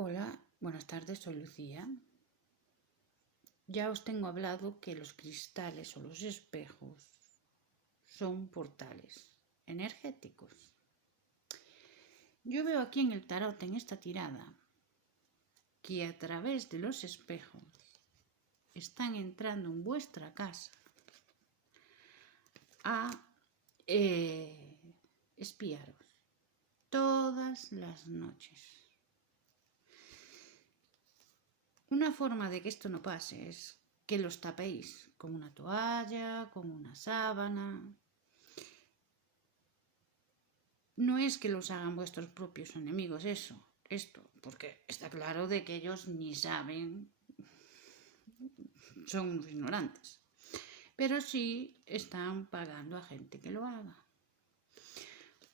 Hola, buenas tardes, soy Lucía. Ya os tengo hablado que los cristales o los espejos son portales energéticos. Yo veo aquí en el tarot, en esta tirada, que a través de los espejos están entrando en vuestra casa a espiaros todas las noches. Una forma de que esto no pase es que los tapéis con una toalla, con una sábana. No es que los hagan vuestros propios enemigos esto, porque está claro de que ellos ni saben, son unos ignorantes, pero sí están pagando a gente que lo haga.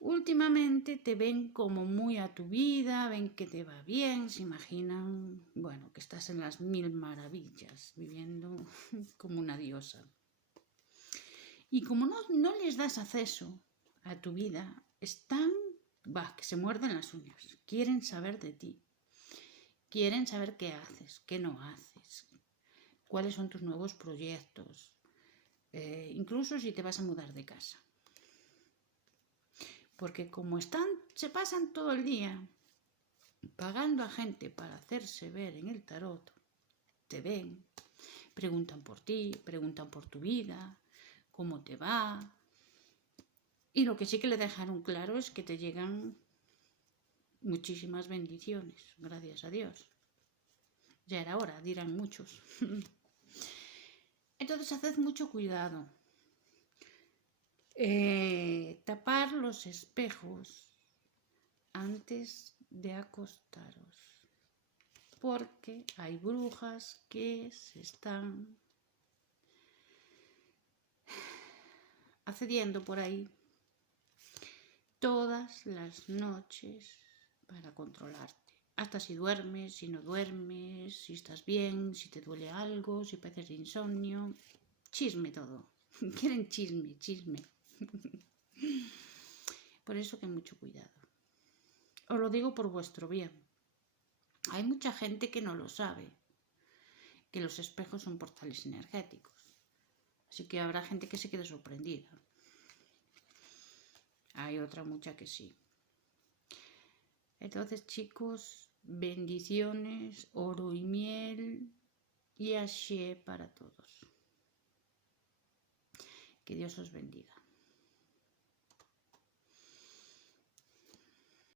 Últimamente te ven como muy a tu vida, ven que te va bien, se imaginan, bueno, que estás en las mil maravillas, viviendo como una diosa. Y como no les das acceso a tu vida, están, que se muerden las uñas, quieren saber de ti, quieren saber qué haces, qué no haces, cuáles son tus nuevos proyectos, incluso si te vas a mudar de casa. Porque como se pasan todo el día pagando a gente para hacerse ver en el tarot, te ven, preguntan por ti, preguntan por tu vida, cómo te va. Y lo que sí que le dejaron claro es que te llegan muchísimas bendiciones, gracias a Dios. Ya era hora, dirán muchos. Entonces haced mucho cuidado. Tapar los espejos antes de acostaros, porque hay brujas que se están accediendo por ahí todas las noches para controlarte. Hasta si duermes, si no duermes, si estás bien, si te duele algo, si padeces de insomnio. Chisme todo. Quieren chisme. Por eso que mucho cuidado. Os lo digo por vuestro bien. Hay mucha gente que no lo sabe, que los espejos son portales energéticos. Así que habrá gente que se quede sorprendida. Hay otra mucha que sí. Entonces, chicos, bendiciones, oro y miel y ashe para todos. Que Dios os bendiga.